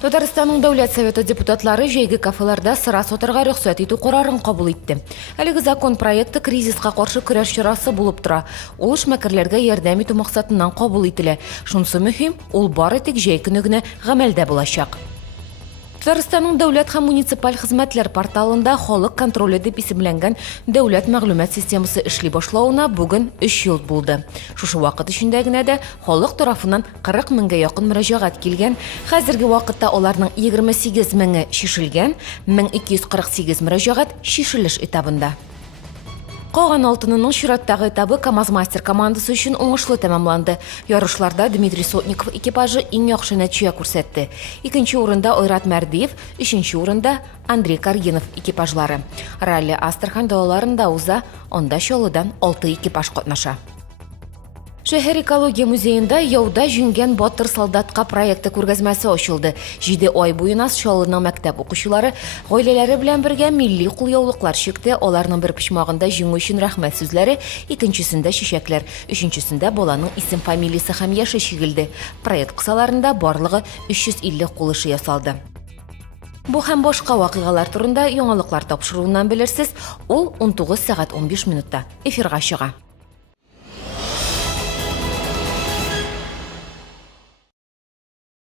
Татарстанның Дәүләт Советы депутатлары җәйге кафеларда сыра сатырга рөхсәт итү карарын кабул итте. Әлеге закон проекты кризиска каршы көрәш чарасы булып тора. Ул эшмәкәрләргә ярдәм итү максатыннан кабул ителә. Шунысы мөһим, ул бары тик җәй көне генә гамәлдә булачак. Татарстанның дәүләт һәм муниципаль хезмәтләр порталында халык контроле дип исемләнгән дәүләт мәгълүмат системасы эшли башлауына бүген 3 ел булды. Шушы вакыт эчендә генә дә халык тарафыннан 40 меңгә якын мөрәҗәгать килгән. Хәзерге вакытта аларның 28 меңе шишелгән, 1248 мөрәҗәгать шишелеш этабында. Калган алтынының чираттагы этабы КамАЗ-Мастер командасы өчен уңышлы тәмамланды. Ярышларда Дмитрий Сотников экипажы иң яхшы нәтиҗә күрсәтте. Икенче урында Ойрат Мәрдиев, өченче урында Андрей Каргинов экипажлары. Ралли Астрахань далаларында уза, анда Чаллыдан 6 экипаж катнаша. Шәһәр экология музеенда яуда җиңгән батыр солдатка проекты күргәзмәсе ачылды. 7 ай буена Чаллының мәктәп укучылары гаиләләре белән бергә милли кулъяулыклар чикте. Аларның бер почмагында җиңү өчен рәхмәт сүзләре, икенчесендә чәчәкләр, өченчесендә баланың исем фамилиясе һәм яше чигелде. Проект кысаларында барлыгы 350 кул эше ясалды. Бу һәм башка вакыйгалар турында яңалыклар тапшыруыннан белерсез, ул 19 сәгать 15 минутта эфирга чыга.